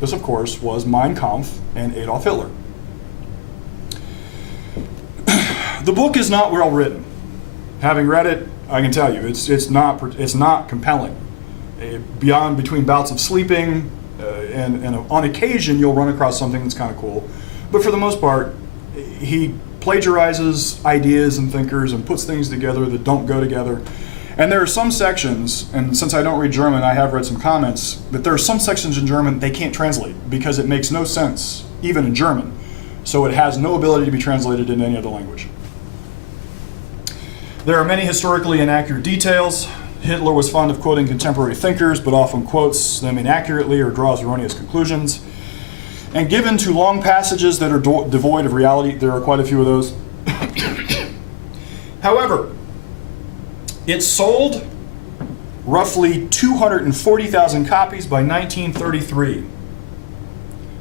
This, of course, was Mein Kampf and Adolf Hitler. The book is not well written. Having read it, I can tell you, it's not compelling. Between bouts of sleeping, and on occasion you'll run across something that's kind of cool. But for the most part, he plagiarizes ideas and thinkers and puts things together that don't go together. And there are some sections, and since I don't read German, I have read some comments, but there are some sections in German they can't translate because it makes no sense, even in German. So it has no ability to be translated into any other language. There are many historically inaccurate details. Hitler was fond of quoting contemporary thinkers, but often quotes them inaccurately or draws erroneous conclusions. And given to long passages that are devoid of reality, there are quite a few of those. However, it sold roughly 240,000 copies by 1933,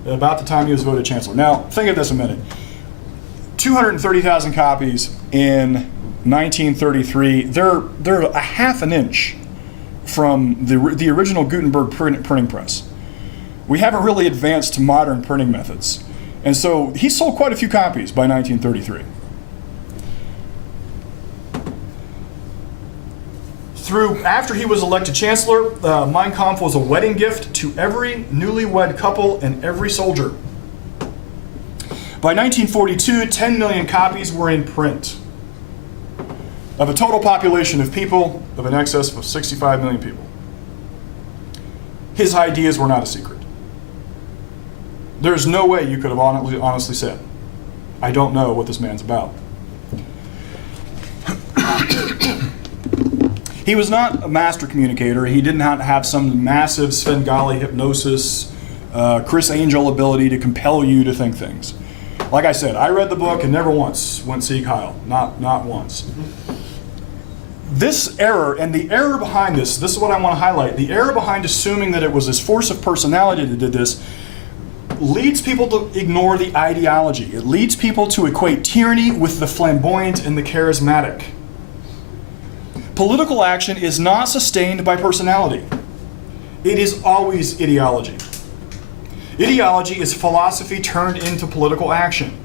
about the time he was voted chancellor. Now, think of this a minute. 230,000 copies in 1933, they're a half an inch from the original Gutenberg printing press. We haven't really advanced to modern printing methods. And so he sold quite a few copies by 1933. After he was elected chancellor, Mein Kampf was a wedding gift to every newlywed couple and every soldier. By 1942, 10 million copies were in print of a total population of people of an excess of 65 million people. His ideas were not a secret. There's no way you could have honestly said, I don't know what this man's about. He was not a master communicator. He did not have some massive Svengali hypnosis, Chris Angel ability to compel you to think things. Like I said, I read the book and never once went Sieg Heil. Not once. This error, and the error behind this is what I want to highlight. The error behind assuming that it was his force of personality that did this leads people to ignore the ideology. It leads people to equate tyranny with the flamboyant and the charismatic. Political action is not sustained by personality. It is always ideology. Ideology is philosophy turned into political action.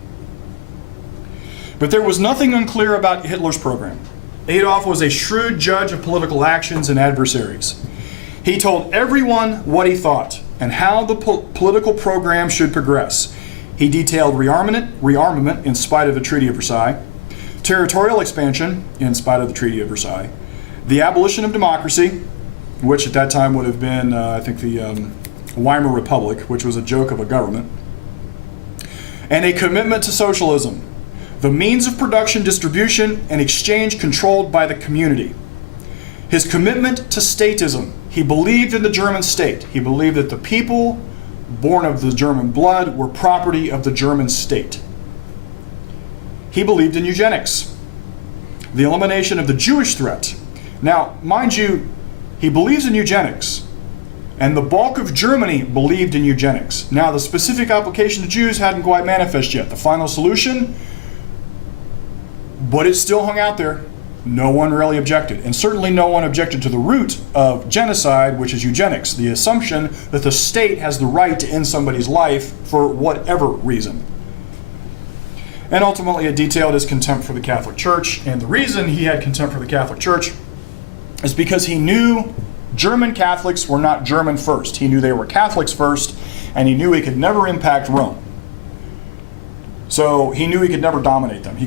But there was nothing unclear about Hitler's program. Adolf was a shrewd judge of political actions and adversaries. He told everyone what he thought and how the political program should progress. He detailed rearmament in spite of the Treaty of Versailles, territorial expansion in spite of the Treaty of Versailles, the abolition of democracy, which at that time would have been, I think, the Weimar Republic, which was a joke of a government, and a commitment to socialism, the means of production, distribution, and exchange controlled by the community. His commitment to statism. He believed in the German state. He believed that the people born of the German blood were property of the German state. He believed in eugenics, the elimination of the Jewish threat. Now, mind you, he believes in eugenics, and the bulk of Germany believed in eugenics. Now, the specific application to Jews hadn't quite manifested yet. The final solution, but it still hung out there. No one really objected, and certainly no one objected to the root of genocide, which is eugenics, the assumption that the state has the right to end somebody's life for whatever reason. And ultimately, it detailed his contempt for the Catholic Church, and the reason he had contempt for the Catholic Church is because he knew German Catholics were not German first. He knew they were Catholics first, and he knew he could never impact Rome. So he knew he could never dominate them.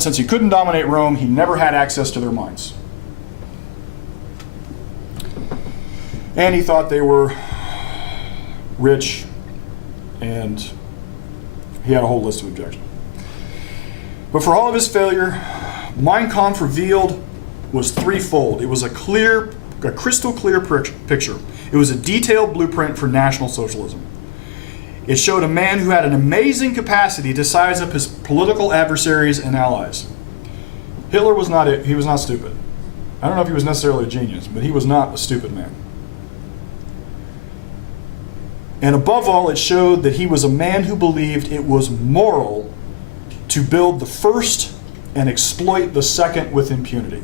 Since he couldn't dominate Rome, he never had access to their minds. And he thought they were rich, and he had a whole list of objections. But for all of his failure, Mein Kampf revealed was threefold. It was a crystal clear picture. It was a detailed blueprint for National Socialism. It showed a man who had an amazing capacity to size up his political adversaries and allies. Hitler was not stupid. I don't know if he was necessarily a genius, but he was not a stupid man. And above all, it showed that he was a man who believed it was moral to build the first and exploit the second with impunity.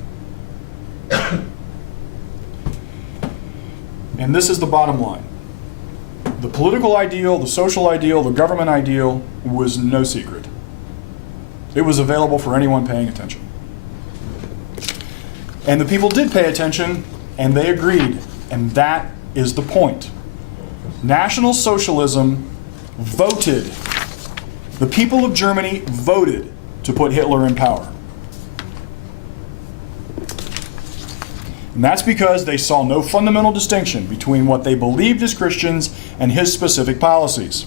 And this is the bottom line. The political ideal, the social ideal, the government ideal was no secret. It was available for anyone paying attention. And the people did pay attention, and they agreed. And that is the point. National Socialism voted. The people of Germany voted to put Hitler in power. And that's because they saw no fundamental distinction between what they believed as Christians and his specific policies.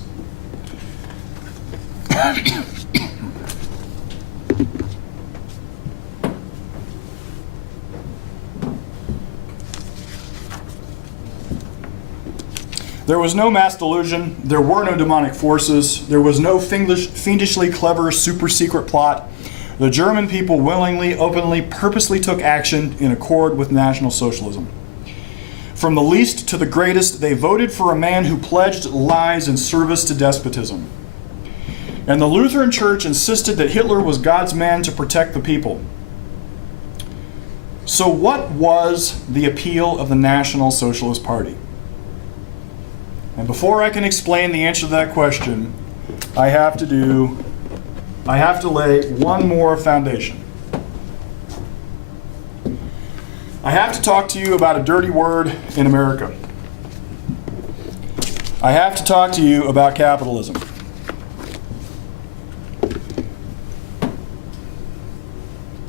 There was no mass delusion, there were no demonic forces, there was no fiendishly clever super secret plot. The German people willingly, openly, purposely took action in accord with National Socialism. From the least to the greatest, they voted for a man who pledged lies in service to despotism. And the Lutheran Church insisted that Hitler was God's man to protect the people. So what was the appeal of the National Socialist Party? And before I can explain the answer to that question, I have to lay one more foundation. I have to talk to you about a dirty word in America. I have to talk to you about capitalism.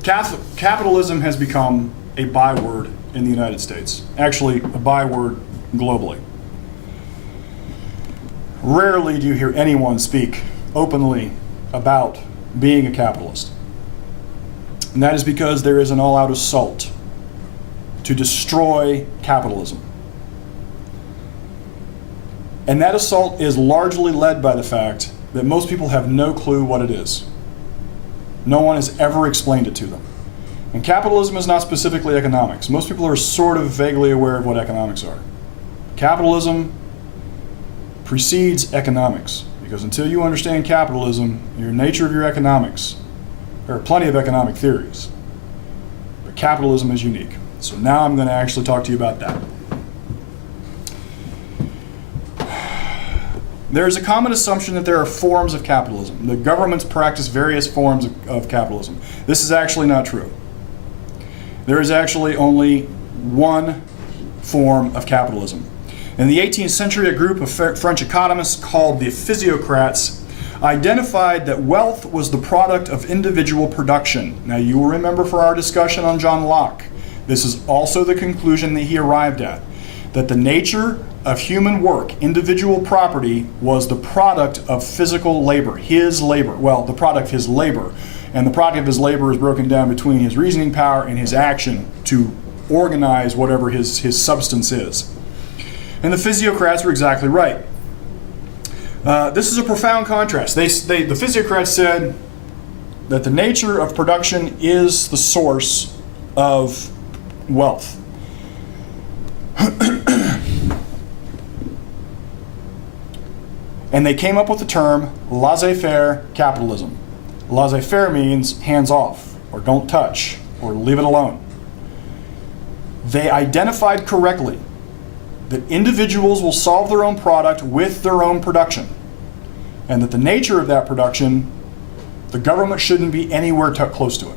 Capitalism has become a byword in the United States. Actually, a byword globally. Rarely do you hear anyone speak openly about being a capitalist. And that is because there is an all-out assault to destroy capitalism. And that assault is largely led by the fact that most people have no clue what it is. No one has ever explained it to them. And capitalism is not specifically economics. Most people are sort of vaguely aware of what economics are. Capitalism precedes economics, because until you understand capitalism, your nature of your economics, there are plenty of economic theories, but capitalism is unique. So now I'm going to actually talk to you about that. There is a common assumption that there are forms of capitalism. The governments practice various forms of capitalism. This is actually not true. There is actually only one form of capitalism. In the 18th century, a group of French economists called the physiocrats identified that wealth was the product of individual production. Now, you will remember for our discussion on John Locke, this is also the conclusion that he arrived at, that the nature of human work, individual property, was the product of physical labor, his labor. Well, the product of his labor. And the product of his labor is broken down between his reasoning power and his action to organize whatever his substance is. And the physiocrats were exactly right. This is a profound contrast. The physiocrats said that the nature of production is the source of wealth. And they came up with the term laissez-faire capitalism. Laissez-faire means hands off, or don't touch, or leave it alone. They identified correctly that individuals will solve their own product with their own production, and that the nature of that production, the government shouldn't be anywhere close to it.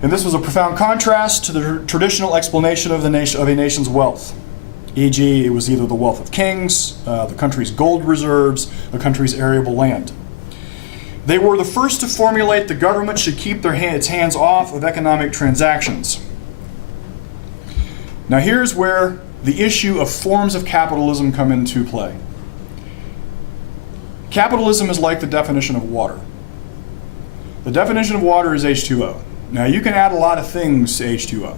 And this was a profound contrast to the traditional explanation of a nation's wealth. E.g., it was either the wealth of kings, the country's gold reserves, the country's arable land. They were the first to formulate the government should keep its hands off of economic transactions. Now here's where the issue of forms of capitalism come into play. Capitalism is like the definition of water. The definition of water is H2O. Now you can add a lot of things to H2O.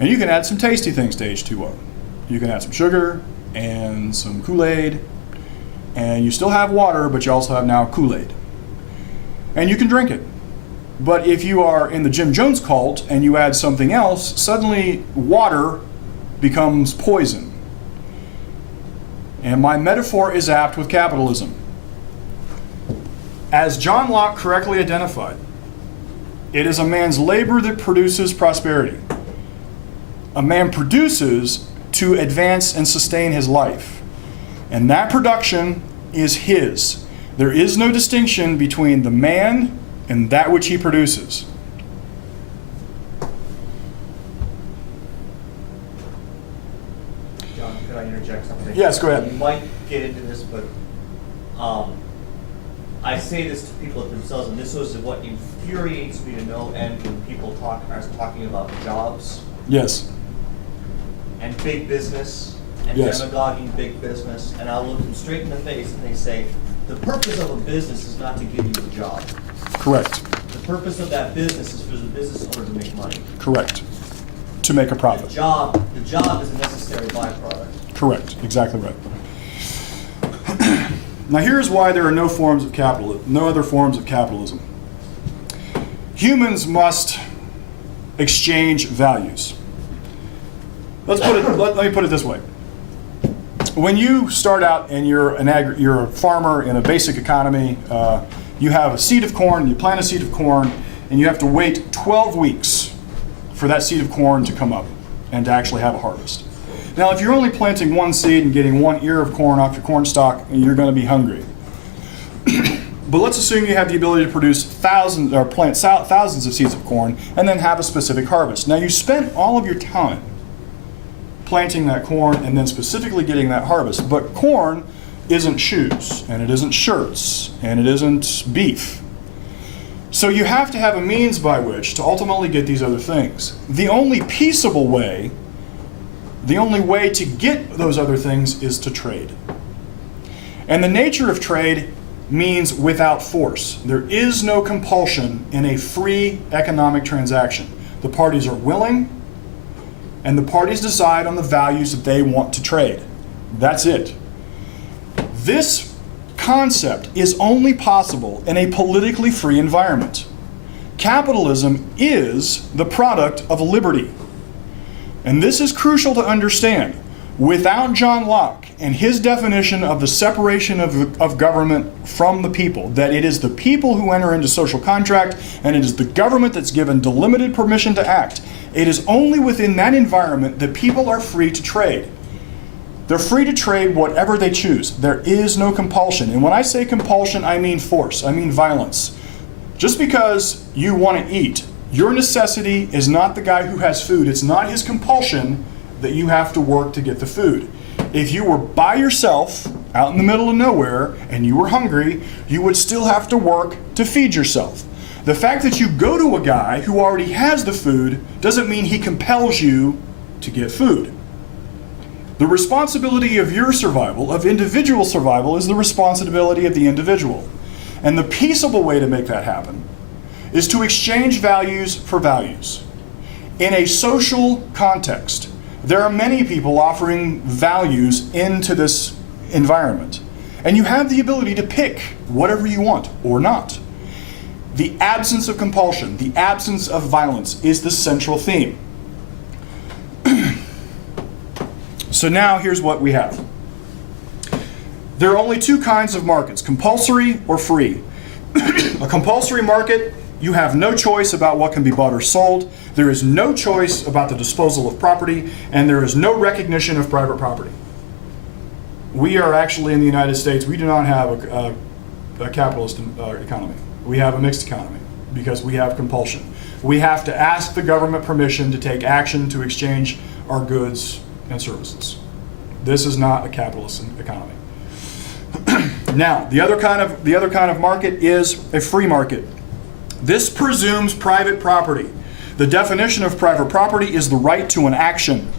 And you can add some tasty things to H2O. You can add some sugar and some Kool-Aid, and you still have water, but you also have now Kool-Aid. And you can drink it. But if you are in the Jim Jones cult and you add something else, suddenly water becomes poison. And my metaphor is apt with capitalism. As John Locke correctly identified, it is a man's labor that produces prosperity. A man produces to advance and sustain his life. And that production is his. There is no distinction between the man and that which he produces. John, could I interject something? Yes, go ahead. You might get into this, but I say this to people themselves, and this is what infuriates me to no end when people are talking about jobs. Yes. And big business, and Yes. demagoguing big business, and I'll look them straight in the face and they say, the purpose of a business is not to give you a job. Correct. The purpose of that business is for the business owner to make money. Correct. To make a profit. The job is a necessary byproduct. Correct. Exactly right. Now here's why there are no other forms of capitalism. Humans must exchange values. Let me put it this way. When you start out and you're a farmer in a basic economy, you have a seed of corn, you plant a seed of corn, and you have to wait 12 weeks for that seed of corn to come up and to actually have a harvest. Now, if you're only planting one seed and getting one ear of corn off your corn stalk, you're going to be hungry. But let's assume you have the ability to produce thousands of seeds of corn and then have a specific harvest. Now, you spent all of your time planting that corn and then specifically getting that harvest. But corn isn't shoes, and it isn't shirts, and it isn't beef. So you have to have a means by which to ultimately get these other things. The only peaceable way, the only way to get those other things is to trade. And the nature of trade means without force. There is no compulsion in a free economic transaction. The parties are willing, and the parties decide on the values that they want to trade. That's it. This concept is only possible in a politically free environment. Capitalism is the product of liberty. And this is crucial to understand. Without John Locke and his definition of the separation of government from the people, that it is the people who enter into social contract and it is the government that's given delimited permission to act, it is only within that environment that people are free to trade. They're free to trade whatever they choose. There is no compulsion. And when I say compulsion, I mean force. I mean violence. Just because you want to eat, your necessity is not the guy who has food. It's not his compulsion that you have to work to get the food. If you were by yourself out in the middle of nowhere and you were hungry, you would still have to work to feed yourself. The fact that you go to a guy who already has the food doesn't mean he compels you to get food. The responsibility of your survival, of individual survival, is the responsibility of the individual. And the peaceable way to make that happen is to exchange values for values. In a social context, there are many people offering values into this environment. And you have the ability to pick whatever you want or not. The absence of compulsion, the absence of violence is the central theme. So now here's what we have. There are only two kinds of markets, compulsory or free. A compulsory market, you have no choice about what can be bought or sold. There is no choice about the disposal of property, and there is no recognition of private property. We are actually in the United States, we do not have a capitalist economy. We have a mixed economy because we have compulsion. We have to ask the government permission to take action to exchange our goods and services. This is not a capitalist economy. Now, the other kind of market is a free market. This presumes private property. The definition of private property is the right to an action,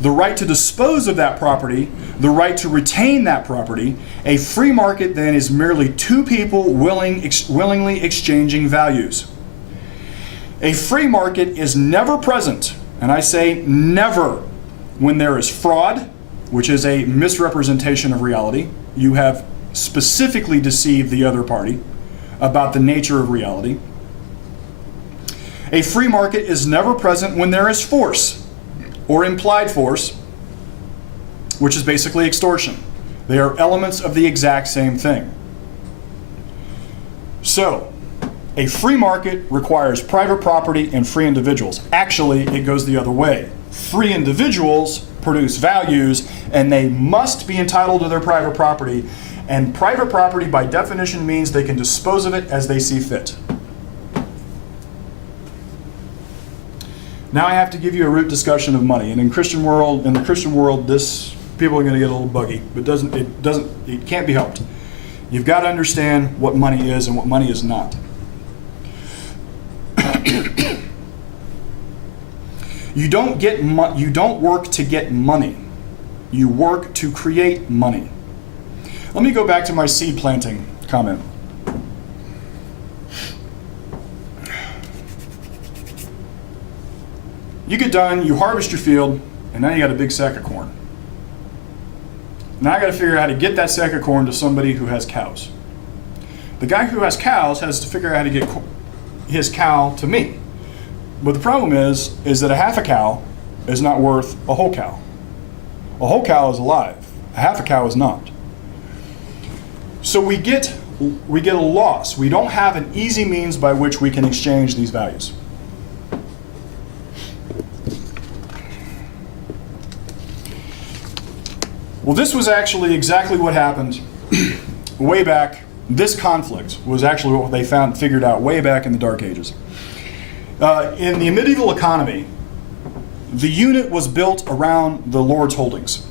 the right to dispose of that property, the right to retain that property. A free market then is merely two people willingly exchanging values. A free market is never present, and I say never, when there is fraud, which is a misrepresentation of reality. You have specifically deceived the other party about the nature of reality. A free market is never present when there is force or implied force, which is basically extortion. They are elements of the exact same thing. So, a free market requires private property and free individuals. Actually, it goes the other way. Free individuals produce values, and they must be entitled to their private property, and private property by definition means they can dispose of it as they see fit. Now I have to give you a root discussion of money, and in the Christian world, this people are going to get a little buggy, but it can't be helped. You've got to understand what money is and what money is not. You don't work to get money. You work to create money. Let me go back to my seed planting comment. You get done, you harvest your field, and now you got a big sack of corn. Now I got to figure out how to get that sack of corn to somebody who has cows. The guy who has cows has to figure out how to get his cow to me. But the problem is that a half a cow is not worth a whole cow. A whole cow is alive. A half a cow is not. So we get a loss. We don't have an easy means by which we can exchange these values. Well, this was actually exactly what happened way back. This conflict was actually what they figured out way back in the Dark Ages. In the medieval economy, the unit was built around the lord's holdings.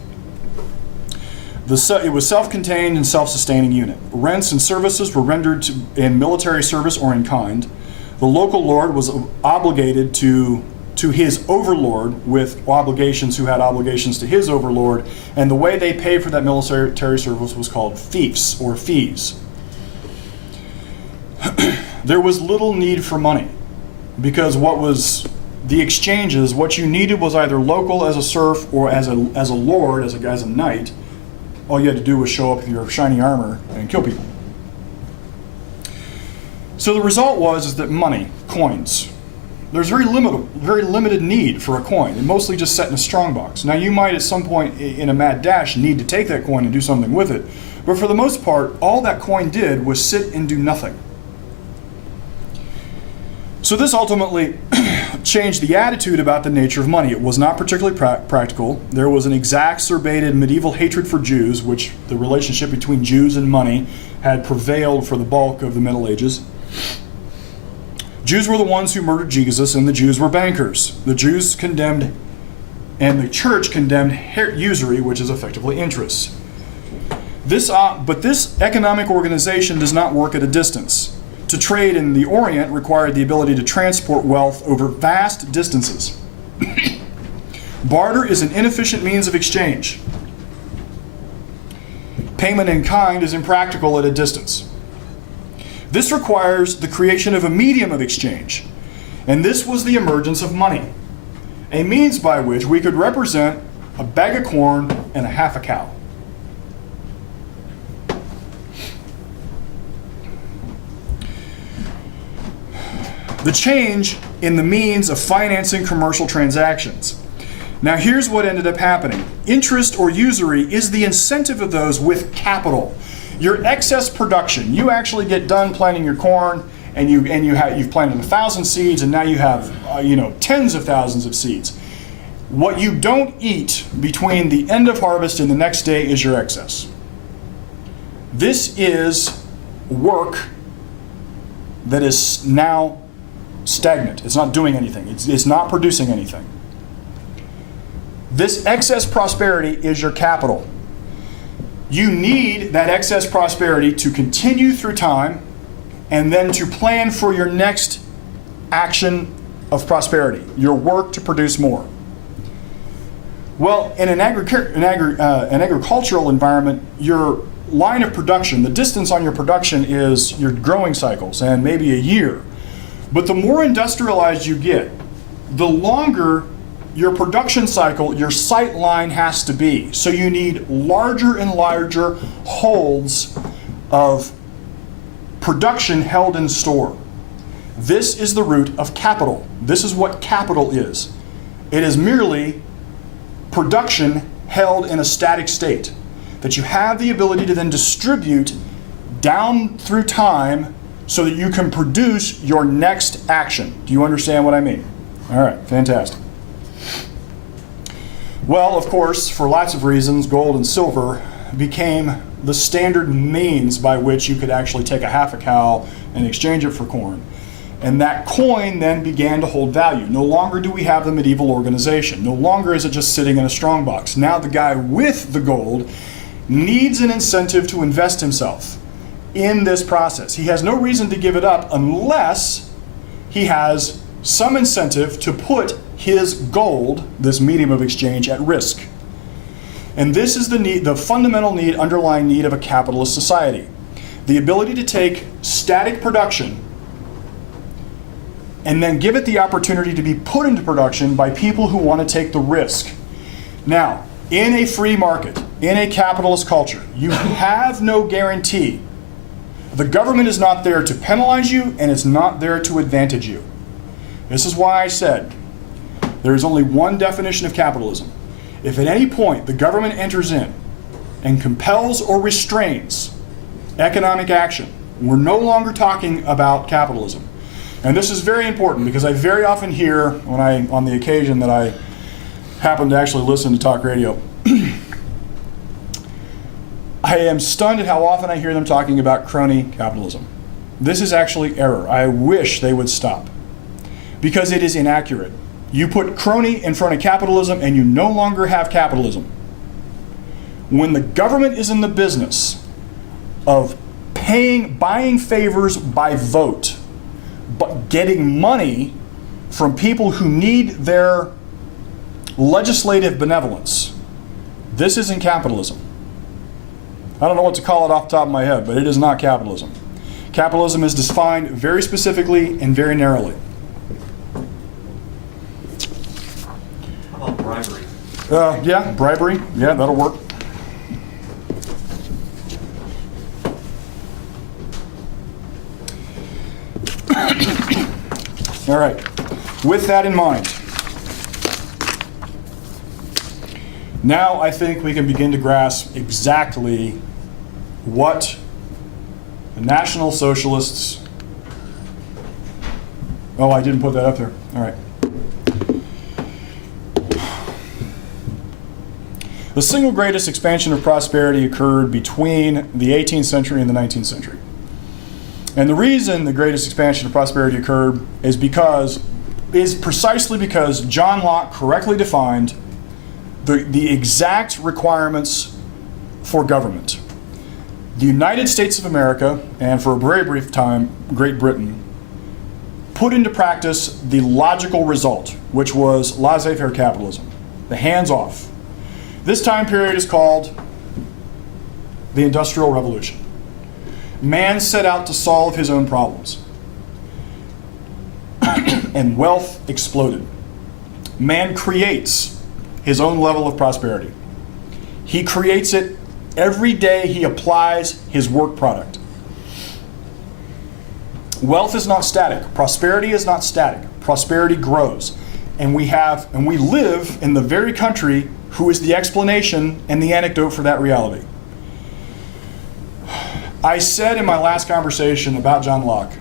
It was self-contained and self-sustaining unit. Rents and services were rendered in military service or in kind. The local lord was obligated to his overlord with obligations who had obligations to his overlord, and the way they paid for that military service was called fiefs or fees. There was little need for money because what was the exchanges, what you needed was either local as a serf or as a lord, as a knight. All you had to do was show up with your shiny armor and kill people. So the result was that money, coins, there's very limited need for a coin. It mostly just set in a strongbox. Now you might at some point in a mad dash need to take that coin and do something with it, but for the most part, all that coin did was sit and do nothing. So this ultimately changed the attitude about the nature of money. It was not particularly practical. There was an exacerbated medieval hatred for Jews, which the relationship between Jews and money had prevailed for the bulk of the Middle Ages. Jews were the ones who murdered Jesus, and the Jews were bankers. The Jews condemned, and the church condemned usury, which is effectively interest. But this economic organization does not work at a distance. To trade in the Orient required the ability to transport wealth over vast distances. Barter is an inefficient means of exchange. Payment in kind is impractical at a distance. This requires the creation of a medium of exchange, and this was the emergence of money, a means by which we could represent a bag of corn and a half a cow. The change in the means of financing commercial transactions. Now here's what ended up happening. Interest or usury is the incentive of those with capital. Your excess production, you actually get done planting your corn and you've planted 1,000 seeds and now you have tens of thousands of seeds. What you don't eat between the end of harvest and the next day is your excess. This is work that is now stagnant. It's not doing anything. It's not producing anything. This excess prosperity is your capital. You need that excess prosperity to continue through time and then to plan for your next action of prosperity, your work to produce more. Well, in an agricultural environment, your line of production, the distance on your production is your growing cycles and maybe a year. But the more industrialized you get, the longer your production cycle, your sight line has to be. So you need larger and larger holds of production held in store. This is the root of capital. This is what capital is. It is merely production held in a static state that you have the ability to then distribute down through time so that you can produce your next action. Do you understand what I mean? All right, fantastic. Well, of course, for lots of reasons, gold and silver became the standard means by which you could actually take a half a cow and exchange it for corn. And that coin then began to hold value. No longer do we have the medieval organization. No longer is it just sitting in a strongbox. Now the guy with the gold needs an incentive to invest himself in this process. He has no reason to give it up unless he has some incentive to put his gold, this medium of exchange, at risk. And this is the fundamental need, underlying need of a capitalist society. The ability to take static production and then give it the opportunity to be put into production by people who want to take the risk. Now, in a free market, in a capitalist culture, you have no guarantee. The government is not there to penalize you, and it's not there to advantage you. This is why I said there is only one definition of capitalism. If at any point the government enters in and compels or restrains economic action, we're no longer talking about capitalism. And this is very important because I very often hear, on the occasion that I happen to actually listen to talk radio, I am stunned at how often I hear them talking about crony capitalism. This is actually error. I wish they would stop because it is inaccurate. You put crony in front of capitalism and you no longer have capitalism. When the government is in the business of buying favors by vote, but getting money from people who need their legislative benevolence, this isn't capitalism. I don't know what to call it off the top of my head, but it is not capitalism. Capitalism is defined very specifically and very narrowly. How about bribery? Yeah, bribery. Yeah, that'll work. All right. With that in mind, now I think we can begin to grasp exactly what the National Socialists... Oh, I didn't put that up there. All right. The single greatest expansion of prosperity occurred between the 18th century and the 19th century. And the reason the greatest expansion of prosperity occurred is precisely because John Locke correctly defined the exact requirements for government. The United States of America, and for a very brief time, Great Britain, put into practice the logical result, which was laissez-faire capitalism, the hands-off. This time period is called the Industrial Revolution. Man set out to solve his own problems, and wealth exploded. Man creates his own level of prosperity. He creates it every day he applies his work product. Wealth is not static. Prosperity is not static. Prosperity grows. And we live in the very country who is the explanation and the anecdote for that reality. I said in my last conversation about John Locke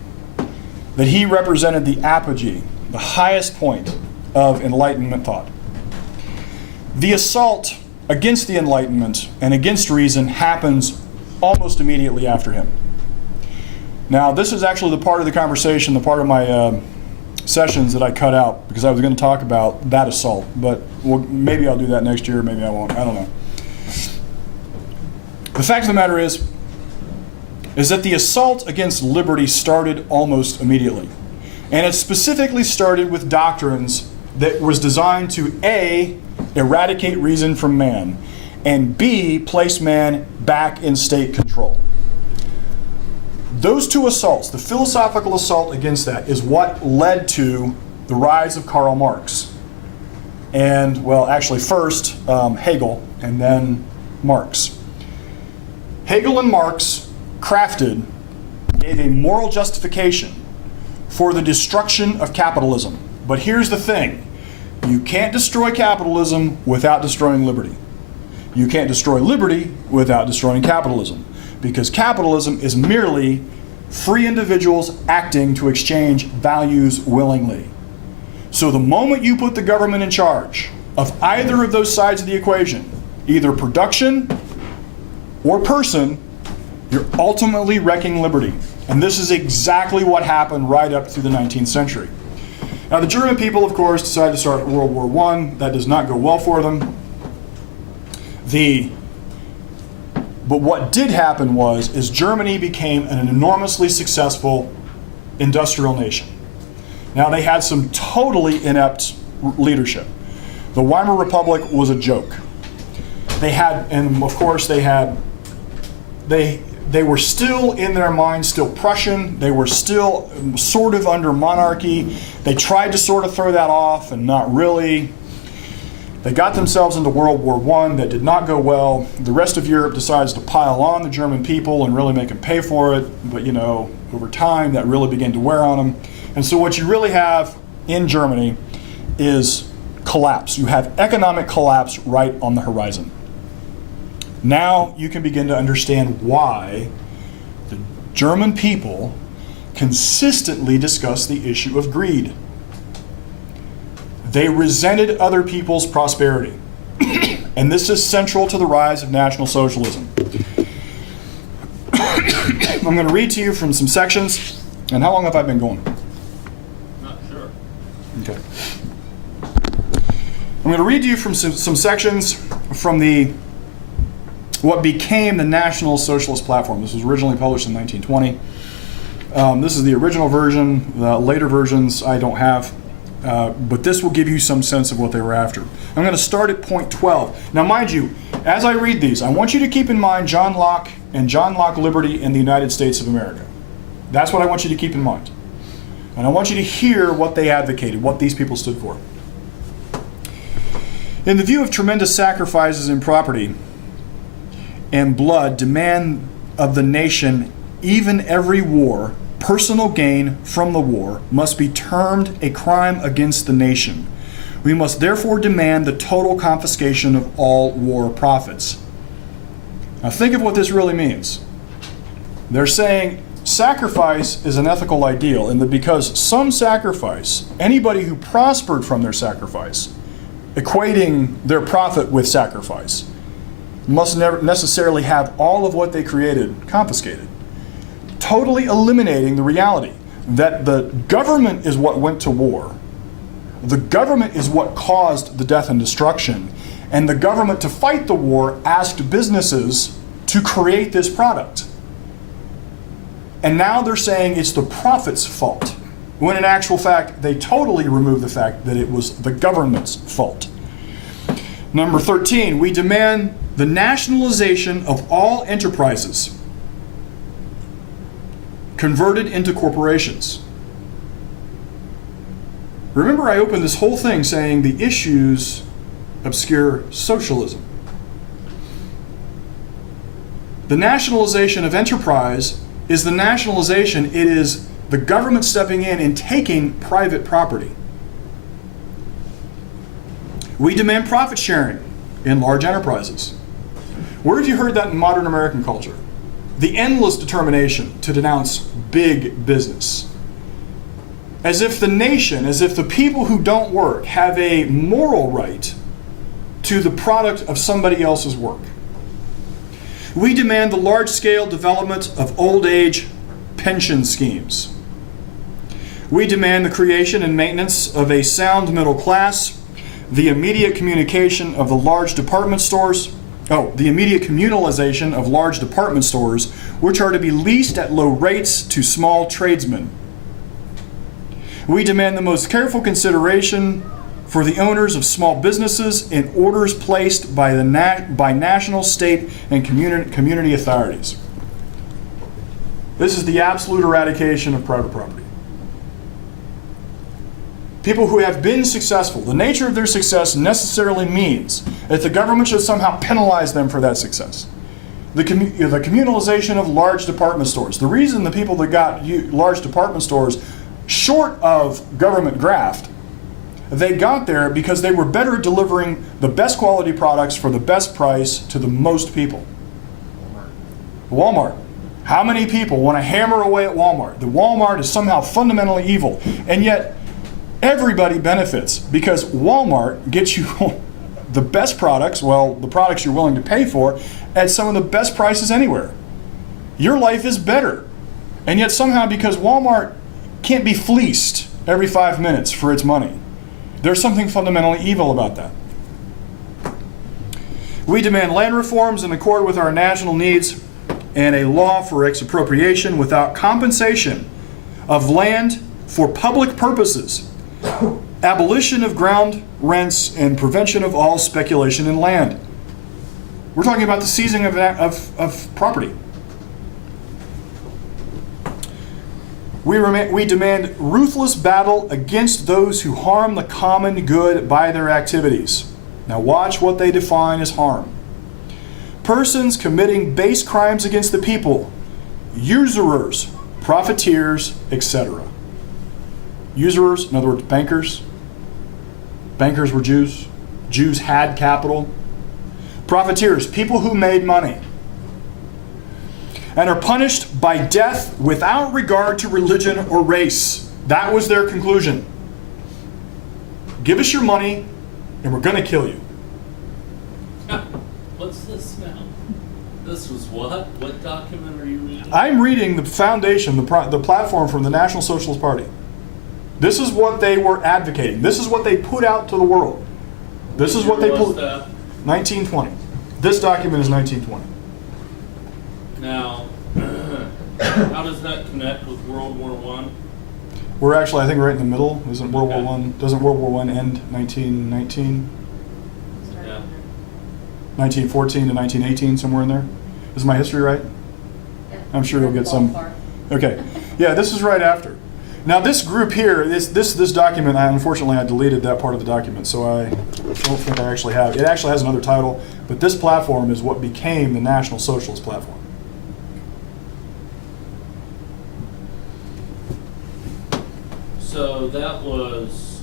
that he represented the apogee, the highest point of Enlightenment thought. The assault against the Enlightenment and against reason happens almost immediately after him. Now, this is actually the part of the conversation, the part of my sessions that I cut out because I was going to talk about that assault, but maybe I'll do that next year, maybe I won't, I don't know. The fact of the matter is that the assault against liberty started almost immediately. And it specifically started with doctrines that was designed to A, eradicate reason from man, and B, place man back in state control. Those two assaults, the philosophical assault against that, is what led to the rise of Karl Marx. And, well, actually first Hegel and then Marx. Hegel and Marx gave a moral justification for the destruction of capitalism. But here's the thing. You can't destroy capitalism without destroying liberty. You can't destroy liberty without destroying capitalism, because capitalism is merely free individuals acting to exchange values willingly. So the moment you put the government in charge of either of those sides of the equation, either production or person, you're ultimately wrecking liberty. And this is exactly what happened right up through the 19th century. Now, the German people, of course, decided to start World War I. That does not go well for them. But what did happen is Germany became an enormously successful industrial nation. Now, they had some totally inept leadership. The Weimar Republic was a joke. They had, and of course they were still in their minds still Prussian. They were still sort of under monarchy. They tried to sort of throw that off, and not really. They got themselves into World War I. That did not go well. The rest of Europe decides to pile on the German people and really make them pay for it. But you know, over time, that really began to wear on them. And so what you really have in Germany is collapse. You have economic collapse right on the horizon. Now you can begin to understand why the German people consistently discuss the issue of greed. They resented other people's prosperity. And this is central to the rise of National Socialism. I'm going to read to you from some sections. And how long have I been going? Not sure. Okay. I'm going to read to you from some sections from what became the National Socialist Platform. This was originally published in 1920. This is the original version. The later versions I don't have. But this will give you some sense of what they were after. I'm going to start at point 12. Now, mind you, as I read these, I want you to keep in mind John Locke and John Locke Liberty in the United States of America. That's what I want you to keep in mind. And I want you to hear what they advocated, what these people stood for. In the view of tremendous sacrifices in property and blood demand of the nation, even every war, personal gain from the war must be termed a crime against the nation. We must therefore demand the total confiscation of all war profits. Now think of what this really means. They're saying sacrifice is an ethical ideal, and that because some sacrifice, anybody who prospered from their sacrifice, equating their profit with sacrifice, must never necessarily have all of what they created confiscated. Totally eliminating the reality that the government is what went to war. The government is what caused the death and destruction. And the government, to fight the war, asked businesses to create this product. And now they're saying it's the profit's fault, when in actual fact, they totally removed the fact that it was the government's fault. Number 13, we demand the nationalization of all enterprises converted into corporations. Remember, I opened this whole thing saying the issues obscure socialism. The nationalization of enterprise is the nationalization, it is the government stepping in and taking private property. We demand profit sharing in large enterprises. Where have you heard that in modern American culture? The endless determination to denounce big business. As if the nation, as if the people who don't work have a moral right to the product of somebody else's work. We demand the large-scale development of old age pension schemes. We demand the creation and maintenance of a sound middle class, the immediate communication of the large department stores, the immediate communalization of large department stores, which are to be leased at low rates to small tradesmen. We demand the most careful consideration for the owners of small businesses in orders placed by national, state, and community authorities. This is the absolute eradication of private property. People who have been successful, the nature of their success necessarily means that the government should somehow penalize them for that success. The communalization of large department stores. The reason the people that got large department stores, short of government graft, they got there because they were better at delivering the best quality products for the best price to the most people. Walmart. How many people want to hammer away at Walmart? The Walmart is somehow fundamentally evil, and yet everybody benefits because Walmart gets you the best products, well, the products you're willing to pay for, at some of the best prices anywhere. Your life is better. And yet somehow, because Walmart can't be fleeced every 5 minutes for its money, there's something fundamentally evil about that. We demand land reforms in accord with our national needs and a law for expropriation without compensation of land for public purposes, abolition of ground rents, and prevention of all speculation in land. We're talking about the seizing of property. We demand ruthless battle against those who harm the common good by their activities. Now watch what they define as harm. Persons committing base crimes against the people, usurers, profiteers, etc. Usurers, in other words, bankers. Bankers were Jews. Jews had capital. Profiteers, people who made money, and are punished by death without regard to religion or race. That was their conclusion. Give us your money, and we're going to kill you. What's this now? This was what? What document are you reading? I'm reading the foundation, the platform from the National Socialist Party. This is what they were advocating. This is what they put out to the world. This is what they put. 1920. This document is 1920. Now, how does that connect with World War I? We're actually, I think, right in the middle. Isn't World War I? Doesn't World War I end 1919? Yeah. 1914 to 1918, somewhere in there. Is my history right? Yeah. I'm sure you'll get some. Ballpark. Okay. Yeah, this is right after. Now this group here, this document, unfortunately I deleted that part of the document, so I don't think I actually have. It actually has another title, but this platform is what became the National Socialist Platform. So that was,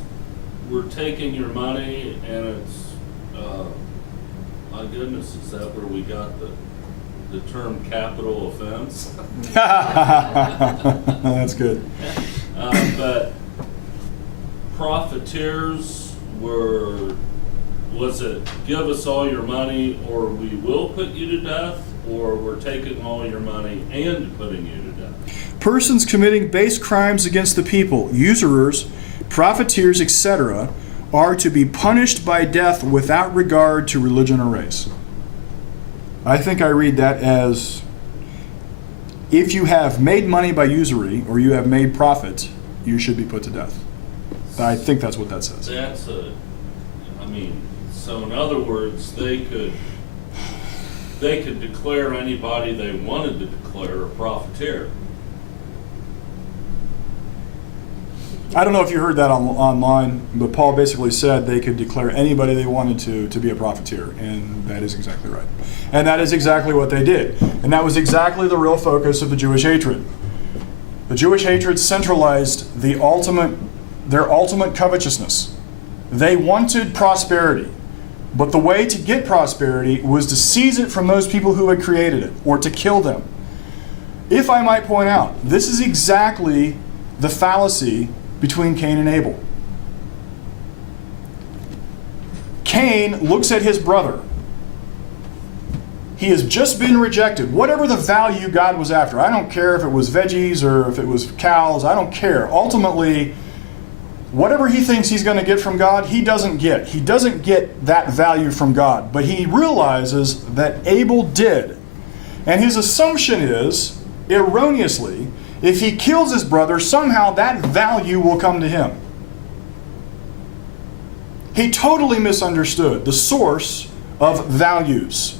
we're taking your money and it's, my goodness, is that where we got the term capital offense? That's good. But profiteers was it give us all your money or we will put you to death, or we're taking all your money and putting you to death? Persons committing base crimes against the people, usurers, profiteers, etc., are to be punished by death without regard to religion or race. I think I read that as, if you have made money by usury or you have made profit, you should be put to death. I think that's what that says. So in other words, they could declare anybody they wanted to declare a profiteer. I don't know if you heard that online, but Paul basically said they could declare anybody they wanted to be a profiteer, and that is exactly right. And that is exactly what they did. And that was exactly the real focus of the Jewish hatred. The Jewish hatred centralized their ultimate covetousness. They wanted prosperity, but the way to get prosperity was to seize it from those people who had created it, or to kill them. If I might point out, this is exactly the fallacy between Cain and Abel. Cain looks at his brother. He has just been rejected. Whatever the value God was after, I don't care if it was veggies or if it was cows, I don't care. Ultimately, whatever he thinks he's going to get from God, he doesn't get. He doesn't get that value from God. But he realizes that Abel did. And his assumption is, erroneously, if he kills his brother, somehow that value will come to him. He totally misunderstood the source of values.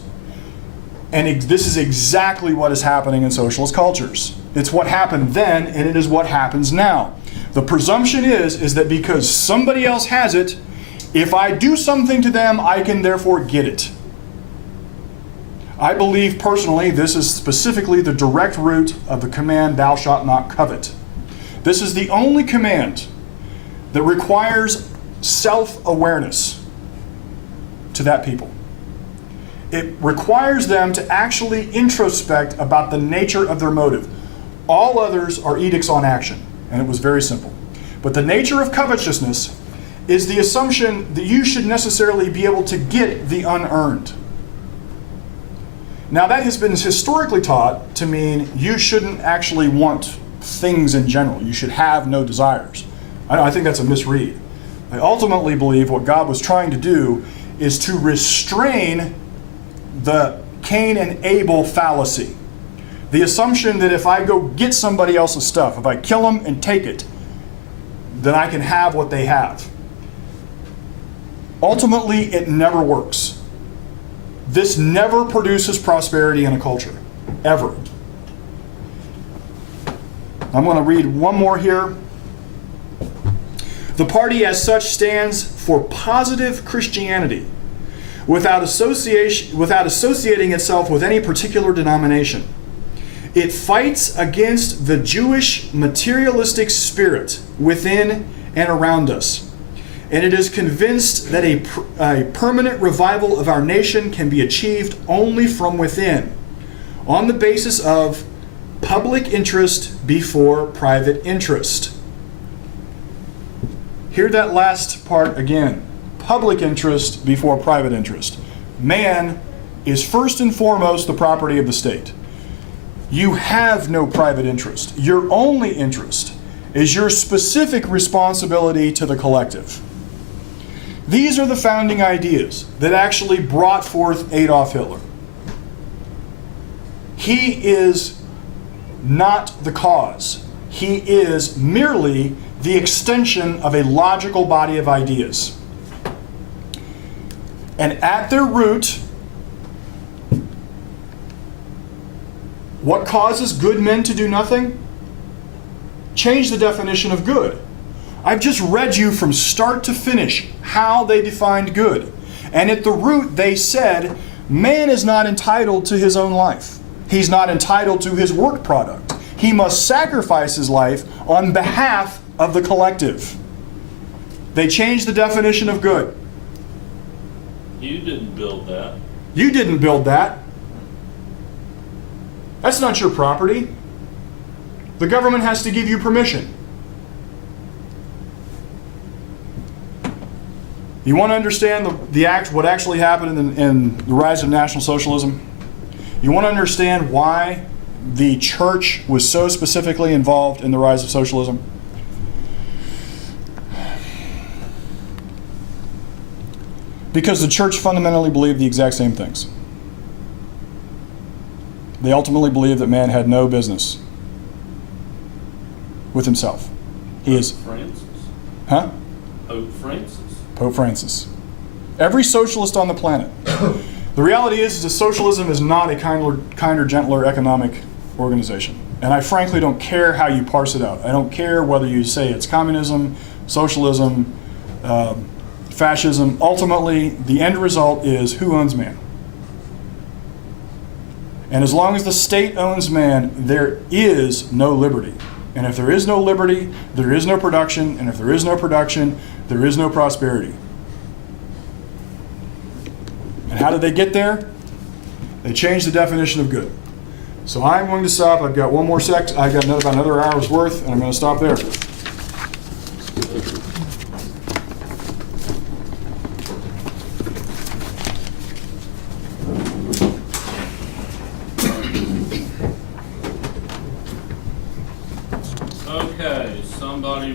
And this is exactly what is happening in socialist cultures. It's what happened then, and it is what happens now. The presumption is that because somebody else has it, if I do something to them, I can therefore get it. I believe personally this is specifically the direct root of the command, thou shalt not covet. This is the only command that requires self-awareness to that people. It requires them to actually introspect about the nature of their motive. All others are edicts on action, and it was very simple. But the nature of covetousness is the assumption that you should necessarily be able to get the unearned. Now, that has been historically taught to mean you shouldn't actually want things in general. You should have no desires. I think that's a misread. I ultimately believe what God was trying to do is to restrain the Cain and Abel fallacy. The assumption that if I go get somebody else's stuff, if I kill them and take it, then I can have what they have. Ultimately, it never works. This never produces prosperity in a culture, ever. I'm going to read one more here. The party as such stands for positive Christianity without associating itself with any particular denomination. It fights against the Jewish materialistic spirit within and around us. And it is convinced that a permanent revival of our nation can be achieved only from within, on the basis of public interest before private interest. Hear that last part again. Public interest before private interest. Man is first and foremost the property of the state. You have no private interest. Your only interest is your specific responsibility to the collective. These are the founding ideas that actually brought forth Adolf Hitler. He is not the cause. He is merely the extension of a logical body of ideas. And at their root, what causes good men to do nothing? Change the definition of good. I've just read you from start to finish how they defined good. And at the root, they said, man is not entitled to his own life. He's not entitled to his work product. He must sacrifice his life on behalf of the collective. They changed the definition of good. You didn't build that. You didn't build that. That's not your property. The government has to give you permission. You want to understand what actually happened in the rise of National Socialism? You want to understand why the church was so specifically involved in the rise of socialism? Because the church fundamentally believed the exact same things. They ultimately believed that man had no business with himself. He is... Francis? Huh? Pope Francis? Pope Francis. Every socialist on the planet. The reality is that socialism is not a kinder, gentler economic organization. And I frankly don't care how you parse it out. I don't care whether you say it's communism, socialism, fascism. Ultimately, the end result is who owns man. And as long as the state owns man, there is no liberty. And if there is no liberty, there is no production. And if there is no production, there is no prosperity. And how did they get there? They changed the definition of good. So I'm going to stop. I've got one more I've got about another hour's worth, and I'm going to stop there.